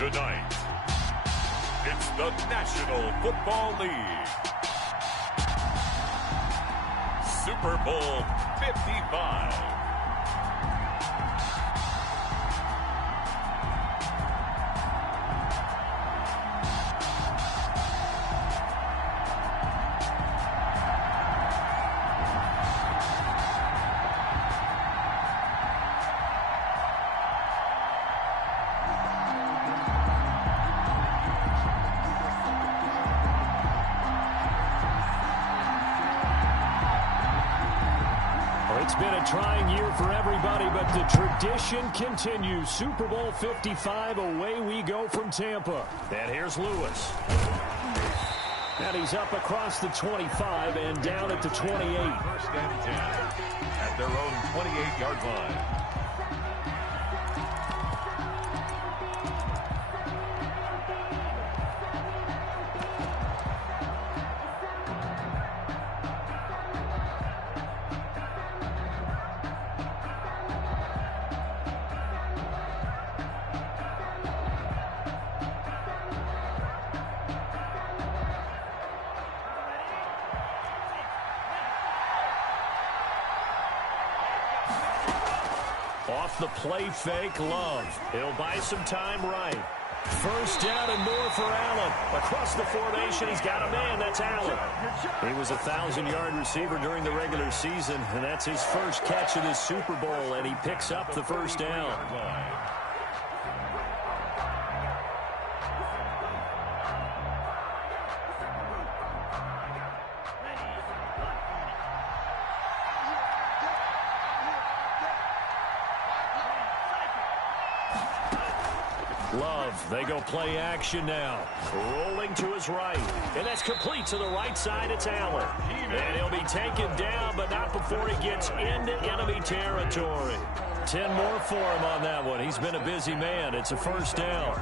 Tonight, it's the National Football League Super Bowl 55. It's been a trying year for everybody, but the tradition continues. Super Bowl 55, away we go from Tampa. And here's Lewis. And he's up across the 25 and down at the 28. First and 10 at their own 28-yard line. Off the play fake, Love. He'll buy some time right. First down and more for Allen. Across the formation, he's got a man. That's Allen. He was a 1,000-yard receiver during the regular season, and that's his first catch of this Super Bowl, and he picks up the first down. Love, they go play action now. Rolling to his right. And that's complete to the right side. It's Allen. And he'll be taken down, but not before he gets into enemy territory. 10 more for him on that one. He's been a busy man. It's a first down.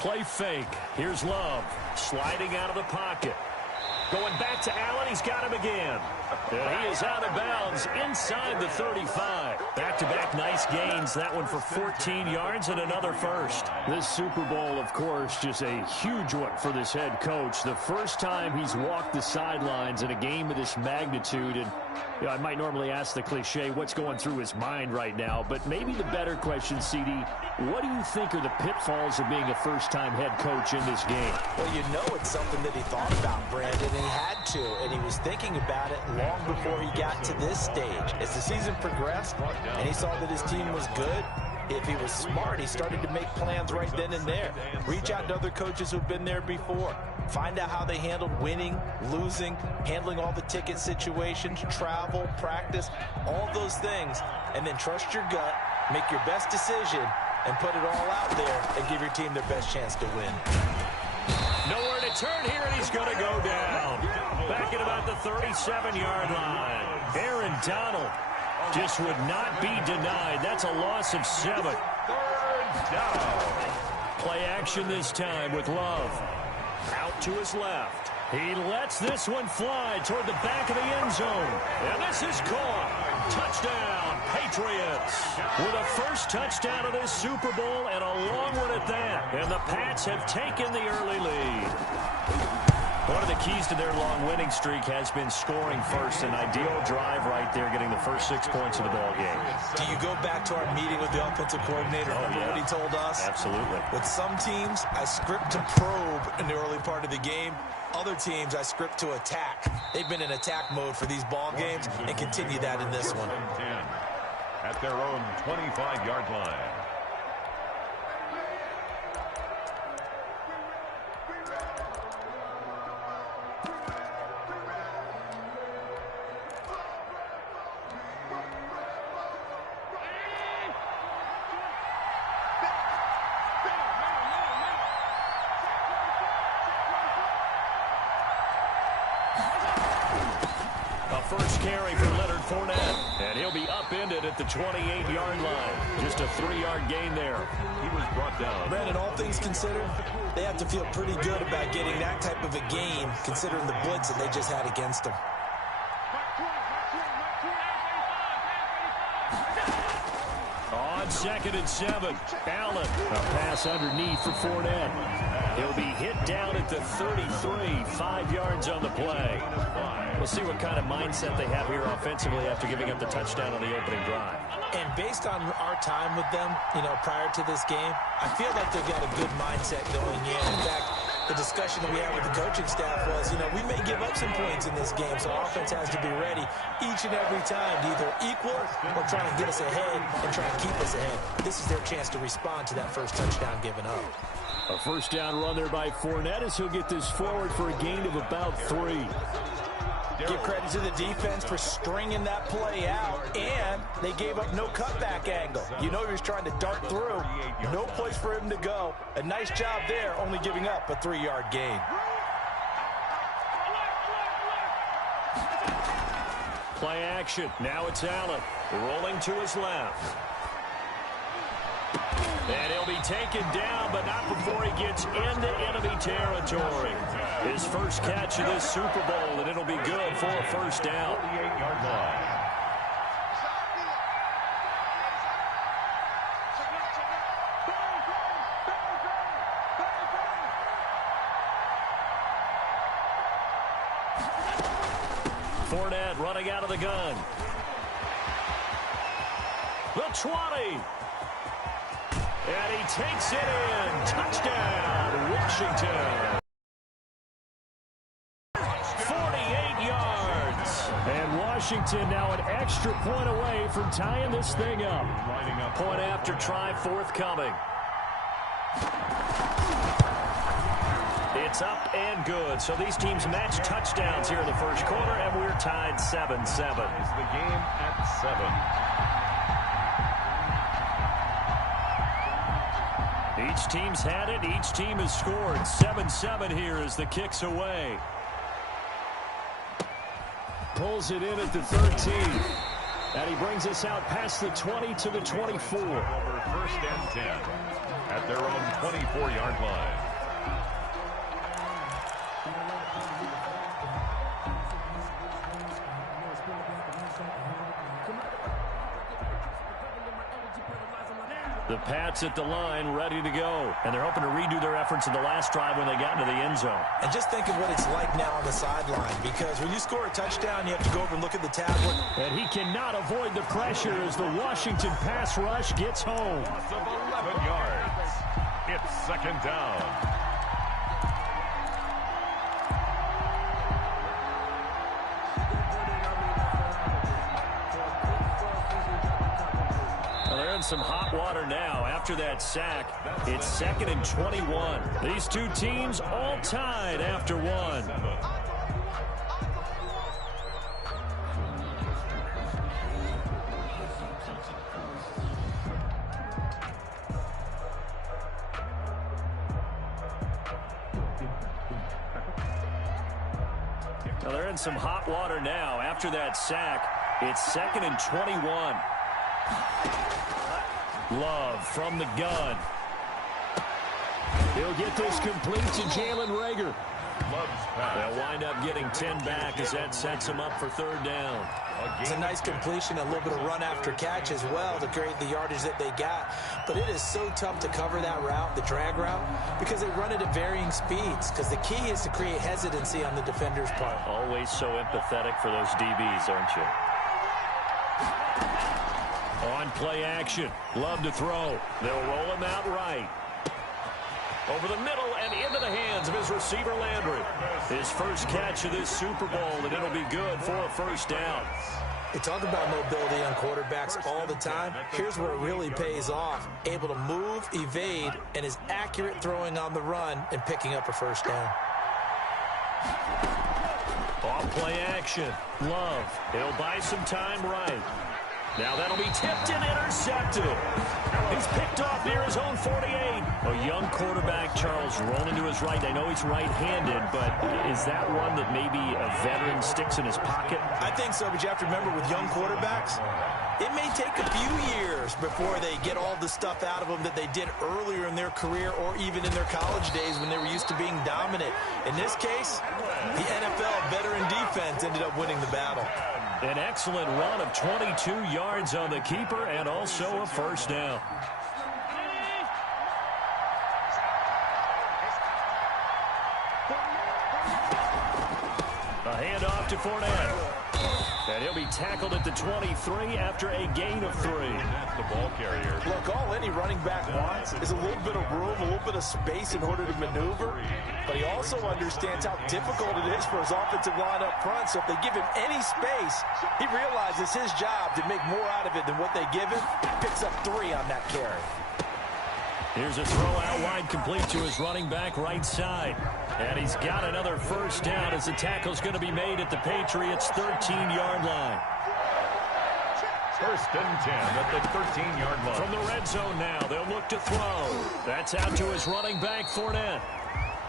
Play fake. Here's Love. Sliding out of the pocket. Going back to Allen. He's got him again. And he is out of bounds inside the 35. Back-to-back nice gains. That one for 14 yards and another first. This Super Bowl, of course, just a huge one for this head coach. The first time he's walked the sidelines in a game of this magnitude. And you know, I might normally ask the cliche, what's going through his mind right now? But maybe the better question, CD, what do you think are the pitfalls of being a first-time head coach in this game? Well, you know it's something that he thought about, Brandon, and he had to, and he was thinking about it long before he got to this stage. As the season progressed and he saw that his team was good, if he was smart, he started to make plans right then and there. Reach out to other coaches who've been there before. Find out how they handled winning, losing, handling all the ticket situations, travel, practice, all those things, and then trust your gut, make your best decision, and put it all out there and give your team their best chance to win. Nowhere to turn here, and he's going to go down. Back at about the 37-yard line. Aaron Donald just would not be denied. That's a loss of 7. Third down. Play action this time with Love. Out to his left. He lets this one fly toward the back of the end zone. And this is caught. Touchdown, Patriots. With a first touchdown of this Super Bowl and a long one at that. And the Pats have taken the early lead. One of the keys to their long winning streak has been scoring first. An ideal drive right there, getting the first 6 points of the ball game. Do you go back to our meeting with the offensive coordinator? Remember what he told us? Absolutely. With some teams, I script to probe in the early part of the game. Other teams, I script to attack. They've been in attack mode for these ball games and continue that in this one. 10 at their own 25-yard line. first carry for Leonard Fournette. And he'll be upended at the 28-yard line. Just a 3-yard gain there. He was brought down. Brandon, all things considered, they have to feel pretty good about getting that type of a game, considering the blitz that they just had against them. On 2nd and 7, Allen. A pass underneath for Fournette. He'll be hit down at the 33, 5 yards on the play. We'll see what kind of mindset they have here offensively after giving up the touchdown on the opening drive. And based on our time with them, prior to this game, I feel like they've got a good mindset going in. In fact, the discussion that we had with the coaching staff was, we may give up some points in this game, so our offense has to be ready each and every time to either equal or try and get us ahead and try and keep us ahead. This is their chance to respond to that first touchdown given up. A first down run there by Fournette as he'll get this forward for a gain of about 3. Give credit to the defense for stringing that play out, and they gave up no cutback angle. He was trying to dart through. No place for him to go. A nice job there, only giving up a 3-yard gain. Play action. Now it's Allen. Rolling to his left. And he'll be taken down, but not before he gets into enemy territory. His first catch of this Super Bowl, and it'll be good for a first down. 48-yard line. Fournette running out of the gun. The 20. And he takes it in. Touchdown, Washington. 48 yards. And Washington now an extra point away from tying this thing up. Point after try forthcoming. It's up and good. So these teams match touchdowns here in the first quarter, and we're tied 7-7. Is the game at 7. Each team's had it. Each team has scored. 7-7 here as the kick's away. Pulls it in at the 13. And he brings us out past the 20 to the 24. Over first and 10 at their own 24-yard line. The Pats at the line, ready to go. And they're hoping to redo their efforts in the last drive when they got into the end zone. And just think of what it's like now on the sideline, because when you score a touchdown, you have to go over and look at the tablet. And he cannot avoid the pressure as the Washington pass rush gets home. Loss of 11 yards. It's second down. Some hot water now after that sack. It's 2nd and 21. These two teams all tied after one. Now they're in some hot water now after that sack. It's 2nd and 21. Love from the gun. He'll get this complete to Jalen Reagor. They'll wind up getting 10 back as that sets them up for third down. It's a nice completion, a little bit of run after catch as well to create the yardage that they got. But it is so tough to cover that route, the drag route, because they run it at varying speeds. Because the key is to create hesitancy on the defender's part. Always so empathetic for those DBs, aren't you? On play action. Love to throw. They'll roll him out right. Over the middle and into the hands of his receiver, Landry. His first catch of this Super Bowl, and it'll be good for a first down. They talk about mobility on quarterbacks all the time. Here's where it really pays off. Able to move, evade, and is accurate throwing on the run and picking up a first down. Off play action. Love. He'll buy some time right. Now that'll be tipped and intercepted. He's picked off near his own 48. A young quarterback, Charles, rolling to his right. I know he's right-handed, but is that one that maybe a veteran sticks in his pocket? I think so, but you have to remember with young quarterbacks, it may take a few years before they get all the stuff out of them that they did earlier in their career or even in their college days when they were used to being dominant. In this case, the NFL veteran defense ended up winning the battle. An excellent run of 22 yards on the keeper and also a first down. A handoff to Fournette. And he'll be tackled at the 23 after a gain of 3. That's the ball carrier. Look, all any running back wants is a little bit of room, a little bit of space in order to maneuver. But he also understands how difficult it is for his offensive line up front. So if they give him any space, he realizes his job to make more out of it than what they give him. Picks up 3 on that carry. Here's a throw out wide, complete to his running back right side. And he's got another first down as the tackle's going to be made at the Patriots' 13-yard line. First and 10 at the 13-yard line. From the red zone now, they'll look to throw. That's out to his running back, Fournette.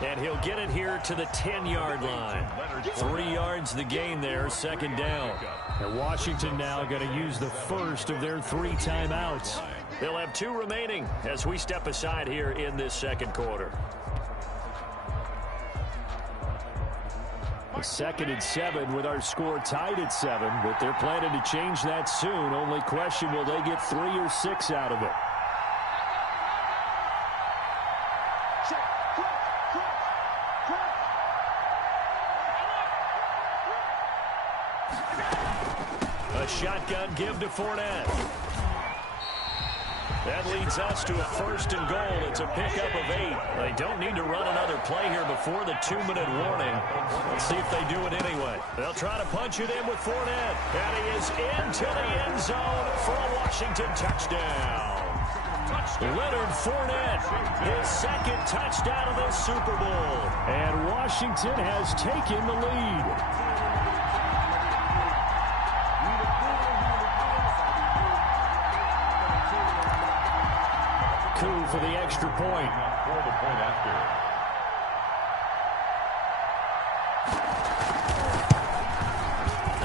And he'll get it here to the 10-yard line. 3 yards the gain there, second down. And Washington now going to use the first of their 3 timeouts. They'll have 2 remaining as we step aside here in this second quarter. A 2nd and 7 with our score tied at 7, but they're planning to change that soon. Only question, will they get 3 or 6 out of it? A shotgun give to Fournette. That leads us to a 1st and goal. It's a pickup of 8. They don't need to run another play here before the 2-minute warning. Let's see if they do it anyway. They'll try to punch it in with Fournette. And he is into the end zone for a Washington touchdown. Leonard Fournette, his 2nd touchdown of the Super Bowl. And Washington has taken the lead. For the extra point. For the point after.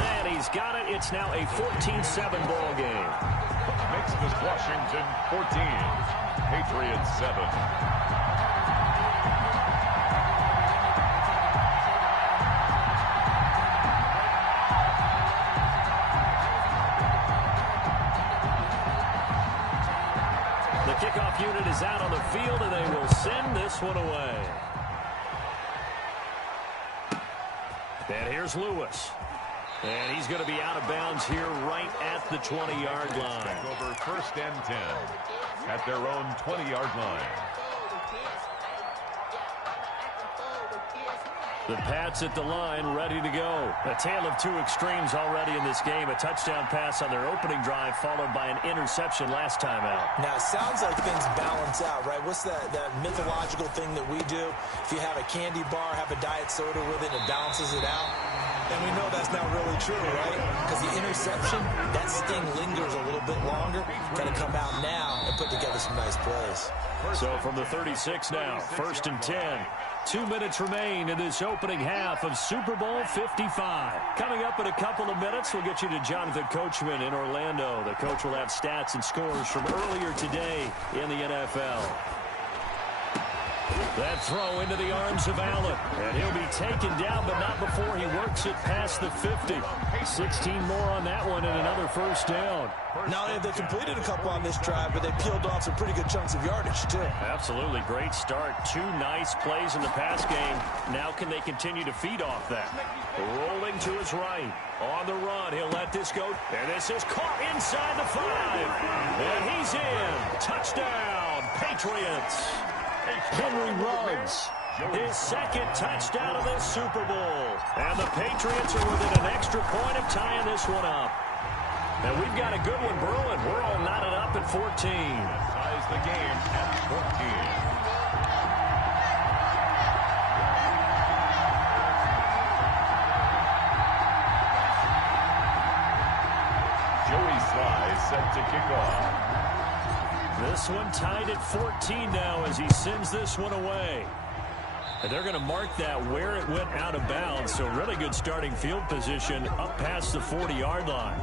And he's got it. It's now a 14-7 ball game. Makes this Washington 14. Patriots 7. Kickoff unit is out on the field, and they will send this one away. And here's Lewis. And he's going to be out of bounds here right at the 20-yard line. Over 1st and 10 at their own 20-yard line. The Pats at the line, ready to go. A tale of 2 extremes already in this game. A touchdown pass on their opening drive, followed by an interception last time out. Now, it sounds like things balance out, right? What's that mythological thing that we do? If you have a candy bar, have a diet soda with it, it balances it out. And we know that's not really true, right? Because the interception, that sting lingers a little bit longer. Got to come out now and put together some nice plays. So from the 36 now, 1st and 10. 2 minutes remain in this opening half of Super Bowl 55. Coming up in a couple of minutes, we'll get you to Jonathan Coachman in Orlando. The coach will have stats and scores from earlier today in the NFL. That throw into the arms of Allen. And he'll be taken down, but not before he works it past the 50. 16 more on that one and another first down. Not only have they completed a couple on this drive, but they peeled off some pretty good chunks of yardage, too. Absolutely. Great start. 2 nice plays in the pass game. Now can they continue to feed off that? Rolling to his right. On the run. He'll let this go. And this is caught inside the 5. And he's in. Touchdown, Patriots. Henry Ruggs, his 2nd touchdown of the Super Bowl. And the Patriots are within an extra point of tying this one up. And we've got a good one brewing. We're all knotted up at 14. Ties the game at 14. Joey Sly set to kick off. This one tied at 14 now as he sends this one away. And they're going to mark that where it went out of bounds. So really good starting field position up past the 40-yard line.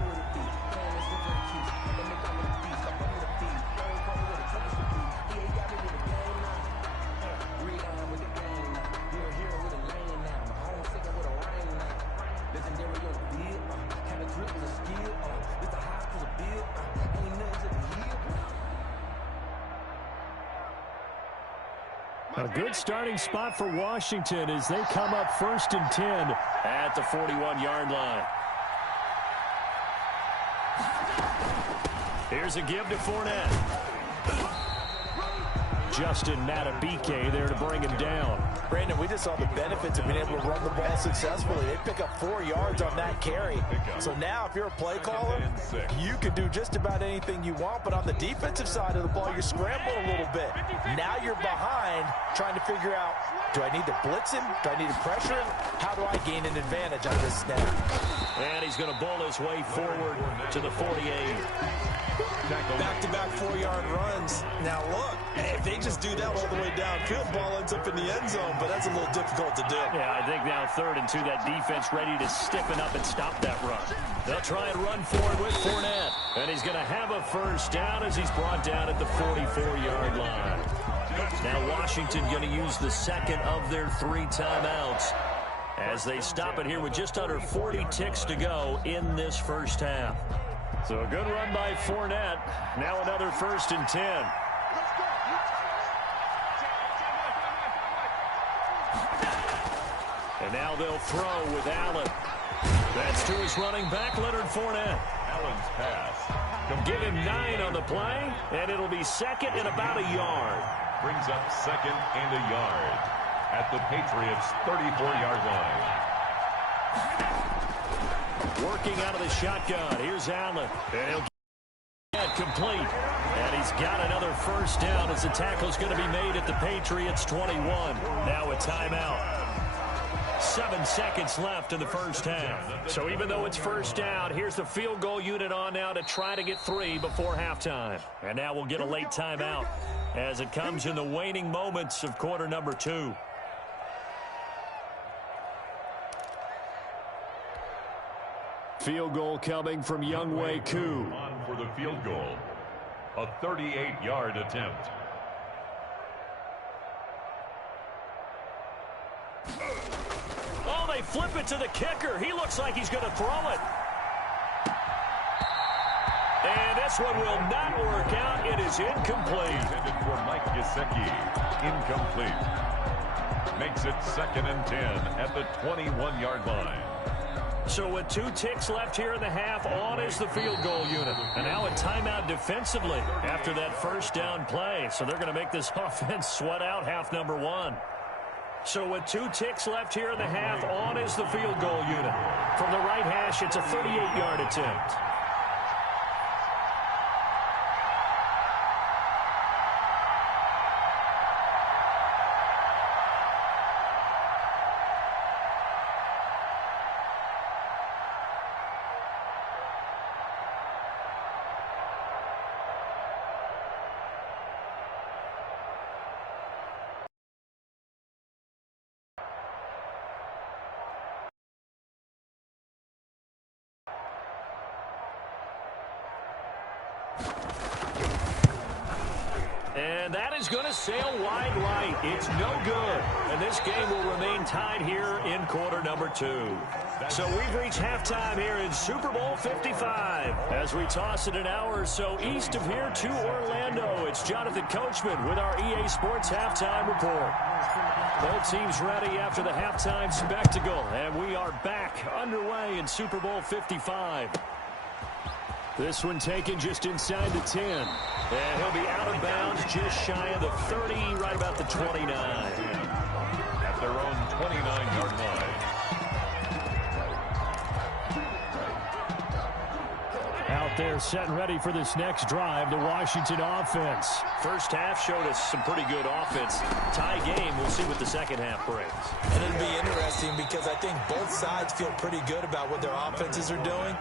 A good starting spot for Washington as they come up 1st and 10 at the 41-yard line. Here's a give to Fournette. Justin Matabike there to bring him down. Brandon, we just saw the benefits of being able to run the ball successfully. They pick up 4 yards on that carry. So now if you're a play caller, you can do just about anything you want. But on the defensive side of the ball, you're scrambling a little bit. Now you're behind trying to figure out, do I need to blitz him? Do I need to pressure him? How do I gain an advantage on this snap? And he's going to bowl his way forward to the 48. Back-to-back 4-yard runs. Now look, if they just do that all the way downfield, ball ends up in the end zone, but that's a little difficult to do. Yeah, I think now 3rd and 2, that defense ready to stiffen up and stop that run. They'll try and run forward with Fournette. And he's going to have a first down as he's brought down at the 44-yard line. Now Washington going to use the second of their 3 timeouts as they stop it here with just under 40 ticks to go in this first half. So a good run by Fournette. Now another 1st and 10. And now they'll throw with Allen. That's to his running back, Leonard Fournette. Allen's pass. Give him 9 on the play, and it'll be 2nd and about a yard. Brings up 2nd and a yard at the Patriots' 34-yard line. Working out of the shotgun. Here's Allen. And he'll get it complete. And he's got another first down as the tackle's going to be made at the Patriots' 21. Now a timeout. 7 seconds left in the first half. So even though it's first down, here's the field goal unit on now to try to get 3 before halftime. And now we'll get a late timeout as it comes in the waning moments of quarter number 2. Field goal coming from Younghoe Koo. On for the field goal. A 38-yard attempt. Oh, they flip it to the kicker. He looks like he's going to throw it. And this one will not work out. It is incomplete. Intended for Mike Gesicki. Incomplete. Makes it 2nd and 10 at the 21-yard line. So with 2 ticks left here in the half, on is the field goal unit. And now a timeout defensively after that first down play. So they're going to make this offense sweat out half number 1. So with 2 ticks left here in the half, on is the field goal unit. From the right hash, it's a 38-yard attempt. And that is going to sail wide right. It's no good. And this game will remain tied here in quarter number 2. So we've reached halftime here in Super Bowl 55. As we toss it an hour or so east of here to Orlando, it's Jonathan Coachman with our EA Sports Halftime Report. Both teams ready after the halftime spectacle. And we are back underway in Super Bowl 55. This one taken just inside the 10. And he'll be out of bounds just shy of the 30, right about the 29. At their own 29-yard line. Out out there setting ready for this next drive, the Washington offense. First half showed us some pretty good offense. Tie game, we'll see what the second half brings. And it'll be interesting because I think both sides feel pretty good about what their offenses are doing.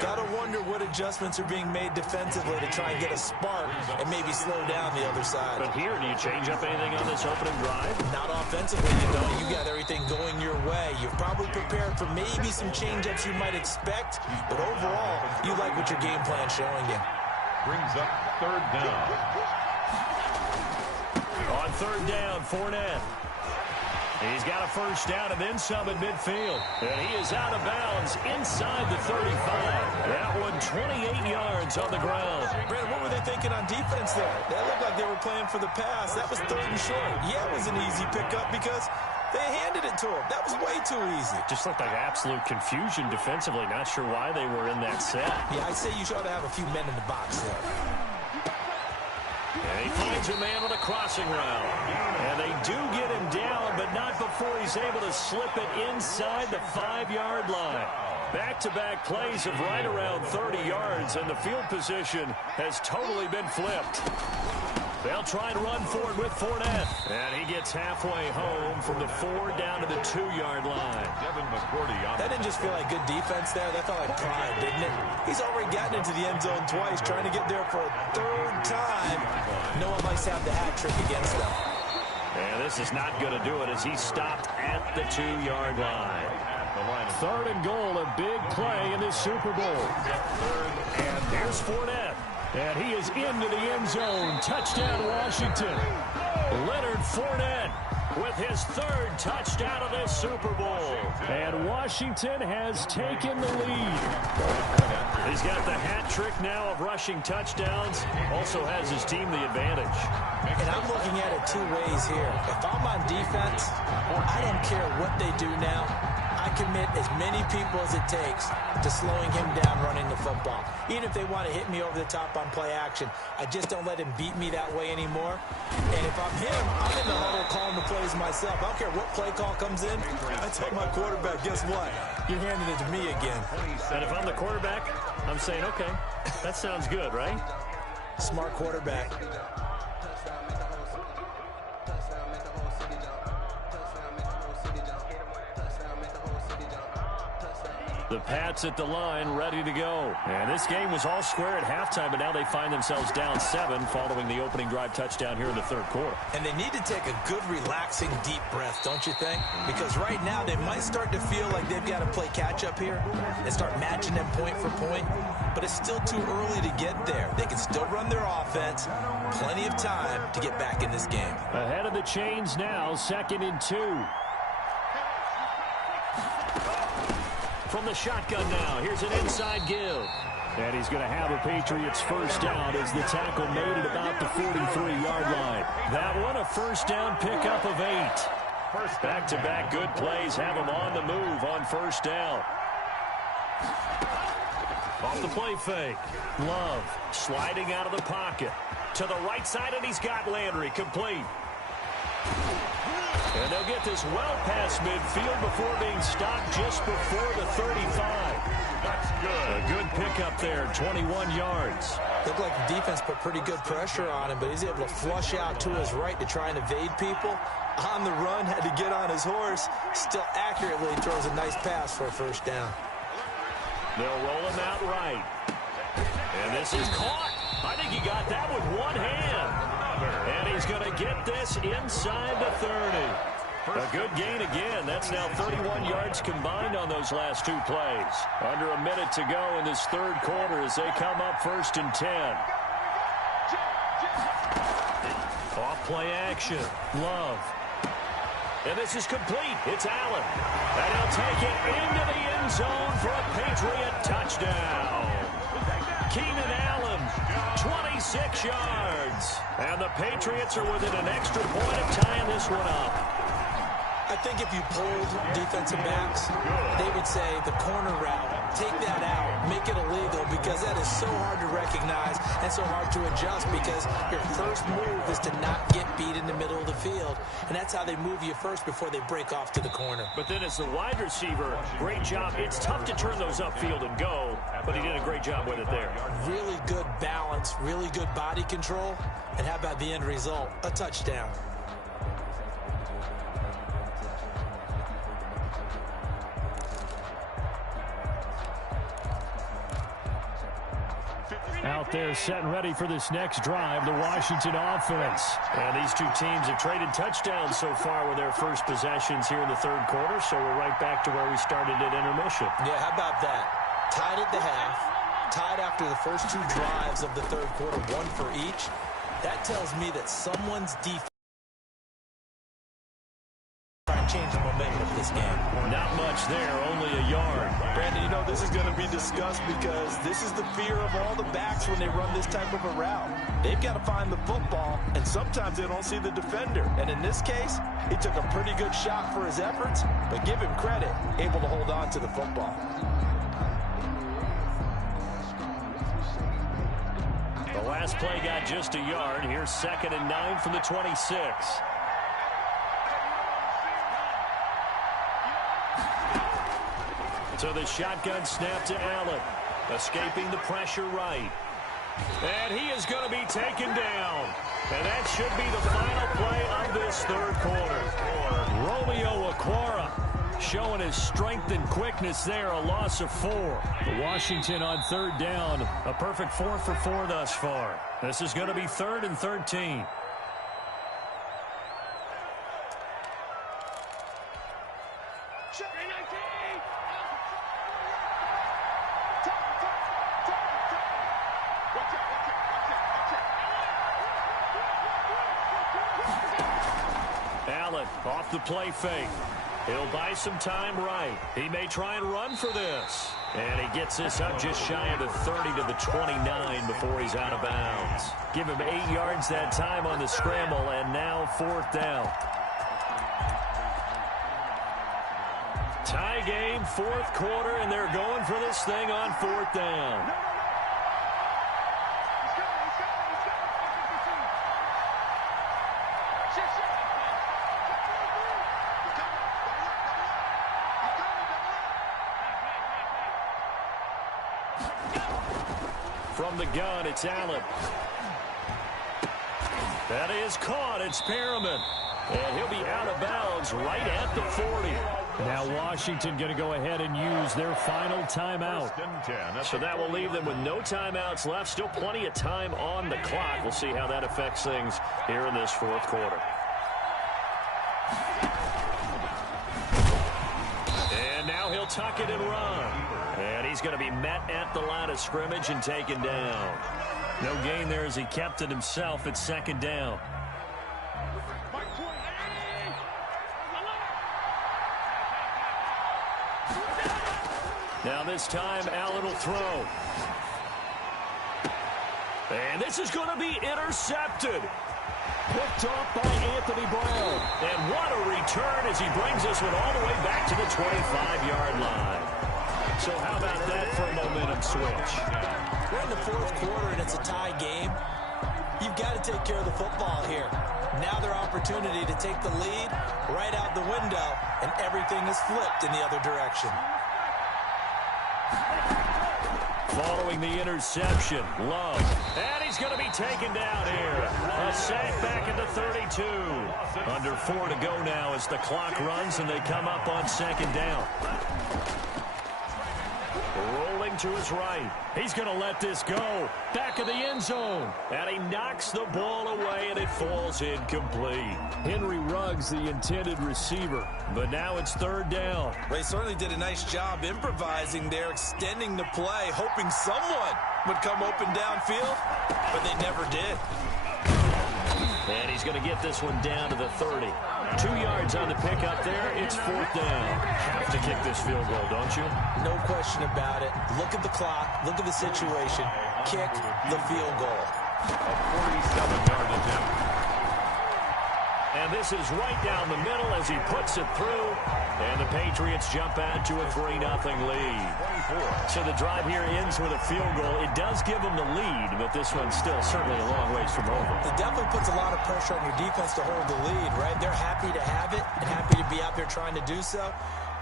Got to wonder what adjustments are being made defensively to try and get a spark and maybe slow down the other side. But here, do you change up anything on this opening drive? Not offensively, you know. You got everything going your way. You're probably prepared for maybe some change-ups you might expect, but overall, you like what your game plan's showing you. Brings up third down. On third down, Fournette. He's got a first down and then some at midfield. And he is out of bounds inside the 35. That one 28 yards on the ground. Brandon, what were they thinking on defense there? That looked like they were playing for the pass. That was third and short. Yeah, it was an easy pickup because they handed it to him. That was way too easy. Just looked like absolute confusion defensively. Not sure why they were in that set. Yeah, I'd say you ought to have a few men in the box there. And he finds a man on a crossing route. And they do get him down, but not before he's able to slip it inside the 5-yard line. Back-to-back plays of right around 30 yards, and the field position has totally been flipped. They'll try and run forward with Fournette. And he gets halfway home from the 4 down to the 2-yard line. That didn't just feel like good defense there. That felt like pride, didn't it? He's already gotten into the end zone twice, trying to get there for a third time. No one likes to have the hat trick against them. And this is not going to do it as he stopped at the 2-yard line. Third and goal, a big play in this Super Bowl. And there's Fournette. And he is into the end zone. Touchdown, Washington. Leonard Fournette with his third touchdown of this Super Bowl. And Washington has taken the lead. He's got the hat trick now of rushing touchdowns. Also has his team the advantage. And I'm looking at it two ways here. If I'm on defense, I don't care what they do now. I commit as many people as it takes to slowing him down running the football. Even if they want to hit me over the top on play action, I just don't let him beat me that way anymore. And if I'm him, I'm in the huddle calling the plays myself. I don't care what play call comes in. I tell my quarterback, guess what? You're handing it to me again. And if I'm the quarterback, I'm saying, okay, that sounds good, right? Smart quarterback. The Pats at the line, ready to go. And this game was all square at halftime, but now they find themselves down 7 following the opening drive touchdown here in the third quarter. And they need to take a good, relaxing, deep breath, don't you think? Because right now they might start to feel like they've got to play catch-up here and start matching them point for point. But it's still too early to get there. They can still run their offense. Plenty of time to get back in this game. Ahead of the chains now, 2nd and 2. From the shotgun now, here's an inside give. And he's going to have a Patriots first down as the tackle made at about the 43-yard line. That one, a first down pickup of 8. Back-to-back good plays have him on the move on first down. Off the play fake. Love sliding out of the pocket. To the right side, and he's got Landry complete. And they'll get this well past midfield before being stopped just before the 35. That's good. A good pickup there, 21 yards. Looked like the defense put pretty good pressure on him, but he's able to flush out to his right to try and evade people. On the run, had to get on his horse. Still accurately throws a nice pass for a first down. They'll roll him out right. And this is caught. I think he got that with one hand. And he's going to get this inside the 30. A good gain again. That's now 31 yards combined on those last 2 plays. Under a minute to go in this third quarter as they come up 1st and 10. Off play action. Love. And this is complete. It's Allen. And he'll take it into the end zone for a Patriot touchdown. Keenan Allen, 26 yards. And the Patriots are within an extra point of tying this one up. I think if you polled defensive backs, they would say the corner route, take that out, make it illegal, because that is so hard to recognize and so hard to adjust, because your first move is to not get beat in the middle of the field, and that's how they move you first before they break off to the corner. But then as the wide receiver, great job. It's tough to turn those upfield and go, but he did a great Great job with it there. Really good balance, really good body control. And how about the end result? A touchdown. Out there set and ready for this next drive, the Washington offense. And these two teams have traded touchdowns so far with their first possessions here in the third quarter, so we're right back to where we started at intermission. Yeah, how about that? Tied at the half, tied after the first two drives of the third quarter, one for each. That tells me that someone's defense change the momentum of this game. Not much there, only a yard. Brandon, you know this is going to be discussed because this is the fear of all the backs when they run this type of a route. They've got to find the football, and sometimes they don't see the defender. And in this case, he took a pretty good shot for his efforts, but give him credit, able to hold on to the football. The last play got just a yard. Here's 2nd and 9 from the 26. So the shotgun snap to Allen. Escaping the pressure right. And he is going to be taken down. And that should be the final play of this third quarter. Romeo Okwara showing his strength and quickness there. A loss of 4. Washington on third down. A perfect 4 for 4 thus far. This is going to be 3rd and 13. Off the play fake. He'll buy some time right. He may try and run for this. And he gets this up just shy of the 30 to the 29 before he's out of bounds. Give him 8 yards that time on the scramble, and now 4th down. Tie game, 4th quarter, and they're going for this thing on 4th down. From the gun, it's Allen. That is caught. It's Perriman. And he'll be out of bounds right at the 40. Now Washington going to go ahead and use their final timeout. So that will leave them with no timeouts left. Still plenty of time on the clock. We'll see how that affects things here in this 4th quarter. And now he'll tuck it and run. And he's going to be met at the line of scrimmage and taken down. No gain there as he kept it himself at 2nd down. Now this time, Allen will throw. And this is going to be intercepted. Picked off by Anthony Brown. And what a return as he brings this one all the way back to the 25-yard line. So how about that for a momentum switch? We're in the 4th quarter, and it's a tie game. You've got to take care of the football here. Now their opportunity to take the lead right out the window, and everything is flipped in the other direction. Following the interception, Love. And he's going to be taken down here. A sack back at the 32. Under 4 to go now as the clock runs and they come up on 2nd down. Rolling to his right. He's going to let this go. Back of the end zone. And he knocks the ball away, and it falls incomplete. Henry Ruggs, the intended receiver. But now it's 3rd down. Well, he certainly did a nice job improvising there, extending the play, hoping someone would come open downfield, but they never did. And he's going to get this one down to the 30. 2 yards on the pickup there. It's 4th down. Have to kick this field goal, don't you? No question about it. Look at the clock. Look at the situation. Kick the field goal. A 47-yard attempt. And this is right down the middle as he puts it through. And the Patriots jump out to a 3-0 lead. So the drive here ends with a field goal. It does give them the lead, but this one's still certainly a long ways from over. It definitely puts a lot of pressure on your defense to hold the lead, right? They're happy to have it and happy to be out there trying to do so.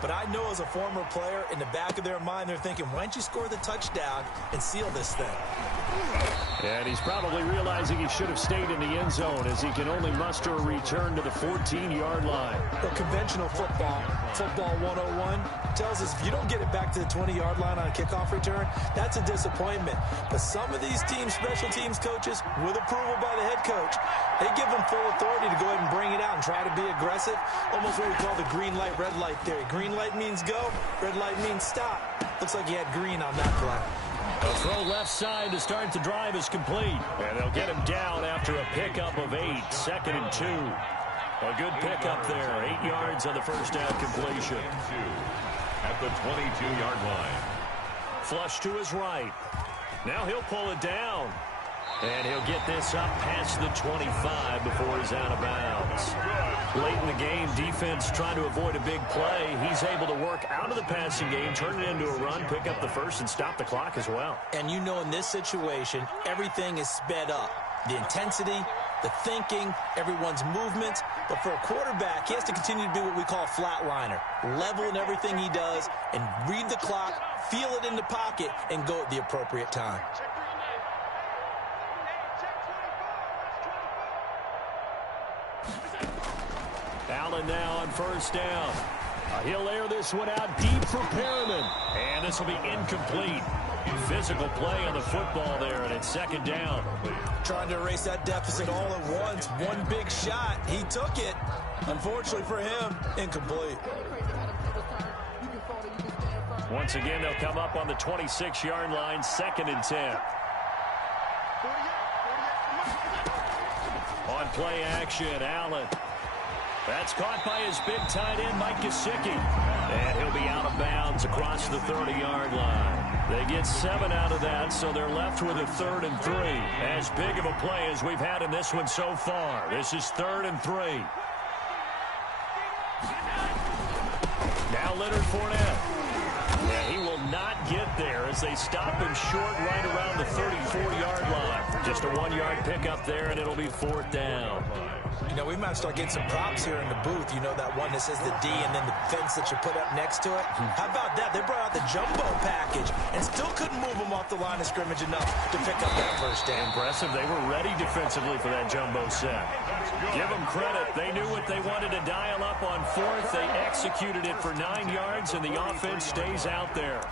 But I know as a former player, in the back of their mind, they're thinking, why don't you score the touchdown and seal this thing? And he's probably realizing he should have stayed in the end zone as he can only muster a return to the 14-yard line. Well, conventional football 101, tells us if you don't get it back to the 20-yard line on a kickoff return, that's a disappointment. But some of these teams, special teams coaches, with approval by the head coach, they give them full authority to go ahead and bring it out and try to be aggressive. Almost what we call the green light, red light theory. Green light means go, red light means stop. Looks like he had green on that play. A throw left side to start the drive is complete. And they'll get him down after a pickup of 8, 2nd and 2. A good pickup there, 8 yards on the first down completion. At the 22-yard line. Flush to his right. Now he'll pull it down. And he'll get this up past the 25 before he's out of bounds. Late in the game, defense trying to avoid a big play. He's able to work out of the passing game, turn it into a run, pick up the first, and stop the clock as well. And you know in this situation, everything is sped up. The intensity, the thinking, everyone's movements. But for a quarterback, he has to continue to be what we call a flatliner. Level in everything he does and read the clock, feel it in the pocket, and go at the appropriate time. Allen now on first down. He'll air this one out deep for Perriman. And this will be incomplete. Physical play on the football there, and it's 2nd down. Trying to erase that deficit all at once. One big shot. He took it. Unfortunately for him, incomplete. Once again, they'll come up on the 26-yard line, 2nd and 10. On play action, Allen. That's caught by his big tight end, Mike Gesicki. And he'll be out of bounds across the 30-yard line. They get 7 out of that, so they're left with a 3rd and 3. As big of a play as we've had in this one so far. This is 3rd and 3. Now Leonard Fournette. And he will not get there as they stop him short right around the 34-yard line. Just a 1-yard pickup there, and it'll be 4th down. You know, we might start getting some props here in the booth. You know that one that says the D and then the fence that you put up next to it? How about that? They brought out the jumbo package and still couldn't move them off the line of scrimmage enough to pick up that first down. Impressive. They were ready defensively for that jumbo set. Give them credit. They knew what they wanted to dial up on 4th. They executed it for 9 yards, and the offense stays out there.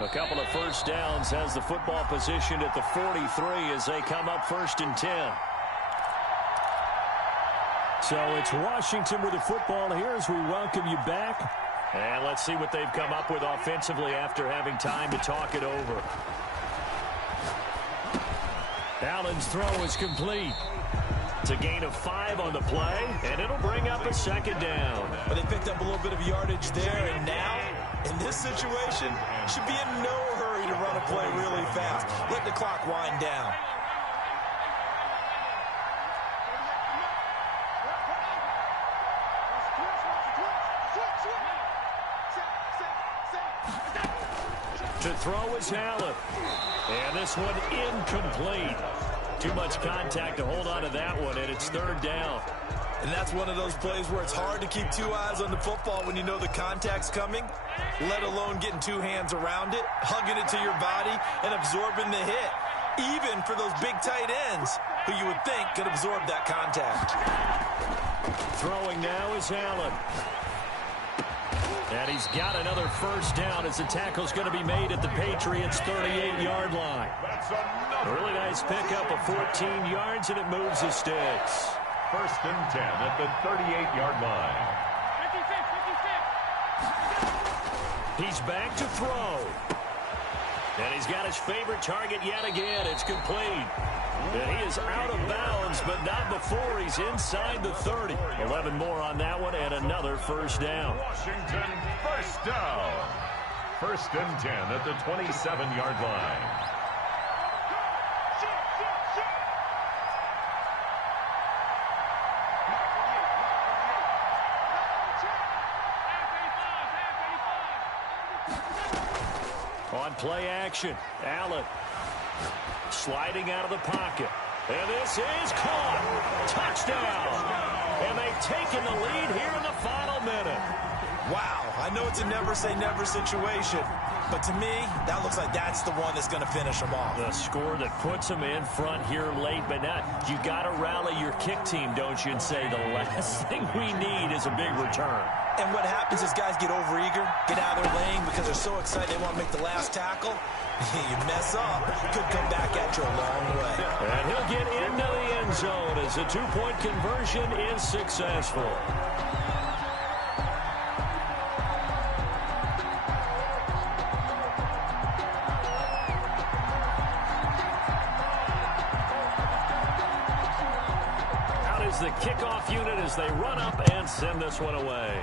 A couple of first downs has the football positioned at the 43 as they come up 1st and 10. So it's Washington with the football here as we welcome you back. And let's see what they've come up with offensively after having time to talk it over. Allen's throw is complete. It's a gain of 5 on the play, and it'll bring up a 2nd down. But they picked up a little bit of yardage there, and now, in this situation, should be in no hurry to run a play really fast. Let the clock wind down. To throw is Allen. And this one incomplete. Too much contact to hold on to that one, and it's 3rd down. And that's one of those plays where it's hard to keep 2 eyes on the football when you know the contact's coming, let alone getting 2 hands around it, hugging it to your body, and absorbing the hit. Even for those big tight ends who you would think could absorb that contact. Throwing now is Allen. And he's got another first down as the tackle's going to be made at the Patriots' 38-yard line. A really nice pickup of 14 yards, and it moves the sticks. 1st and 10 at the 38-yard line. He's back to throw. And he's got his favorite target yet again. It's complete. And he is out of bounds, but not before he's inside the 30. 11 more on that one, and another first down. Washington, first down. 1st and 10 at the 27-yard line. On play action, Allen sliding out of the pocket. And this is caught. Touchdown. And they've taken the lead here in the final minute. Wow, I know it's a never-say-never situation, but to me, that looks like that's the one that's going to finish them off. The score that puts them in front here late, but now you got to rally your kick team, don't you, and say the last thing we need is a big return. And what happens is guys get overeager, get out of their lane because they're so excited they want to make the last tackle. You mess up, could come back at you a long way. And he'll get into the end zone as the two-point conversion is successful. Out is the kickoff unit as they run up and send this one away.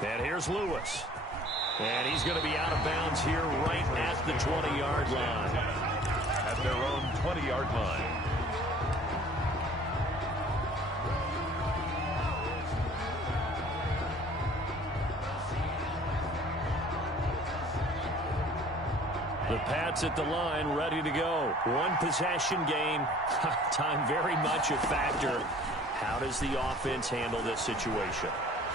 And here's Lewis. And he's going to be out of bounds here right at the 20-yard line. At their own 20-yard line. The Pats at the line, ready to go. One possession game. Time very much a factor. How does the offense handle this situation?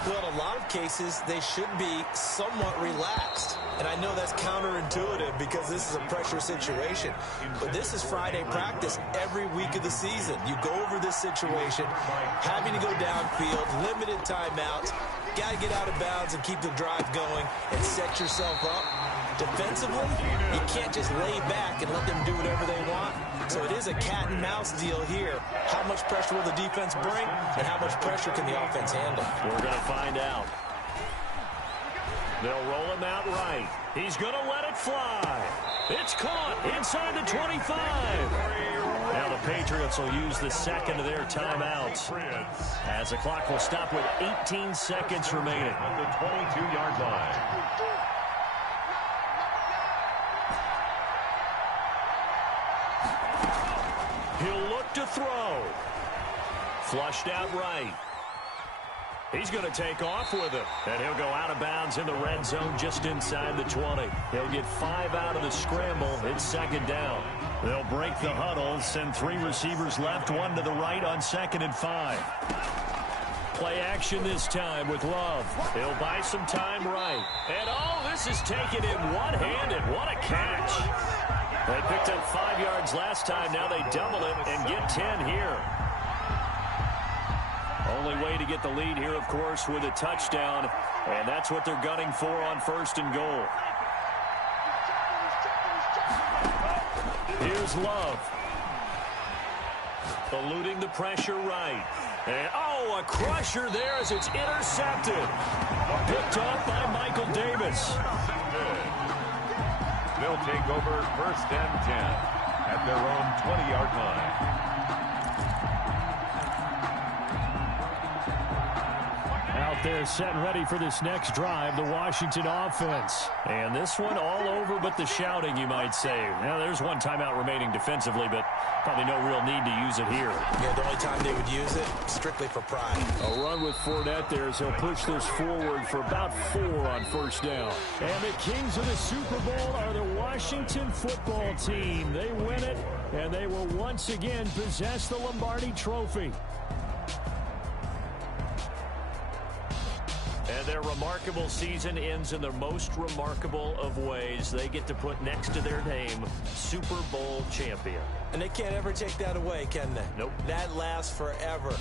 Well, in a lot of cases, they should be somewhat relaxed. And I know that's counterintuitive because this is a pressure situation. But this is Friday practice every week of the season. You go over this situation, having to go downfield, limited timeouts, got to get out of bounds and keep the drive going and set yourself up. Defensively, you can't just lay back and let them do whatever they want. So it is a cat and mouse deal here. How much pressure will the defense bring, and how much pressure can the offense handle? We're going to find out. They'll roll him out right. He's going to let it fly. It's caught inside the 25. Now the Patriots will use the second of their timeouts as the clock will stop with 18 seconds remaining. At the 22-yard line. He'll look to throw. Flushed out right. He's going to take off with it. And he'll go out of bounds in the red zone just inside the 20. He'll get 5 out of the scramble. It's second down. They'll break the huddle, send 3 receivers left, 1 to the right on 2nd and 5. Play action this time with Love. He'll buy some time right. And oh, this is taken in one-handed. What a catch. They picked up 5 yards last time. Now they double it and get 10 here. Only way to get the lead here, of course, with a touchdown. And that's what they're gunning for on 1st and goal. Here's Love. Eluding the pressure right. And, oh, a crusher there as it's intercepted. Picked up by Michael Davis. They'll take over 1st and 10 at their own 20-yard line. Out there set and ready for this next drive, the Washington offense. And this one all over but the shouting, you might say. Now, there's one timeout remaining defensively, but probably no real need to use it here. Yeah, the only time they would use it, strictly for pride. A run with Fournette there as he'll push this forward for about 4 on 1st down. And the kings of the Super Bowl are the Washington football team. They win it, and they will once again possess the Lombardi Trophy. And their remarkable season ends in the most remarkable of ways. They get to put next to their name, Super Bowl champion. And they can't ever take that away, can they? Nope. That lasts forever.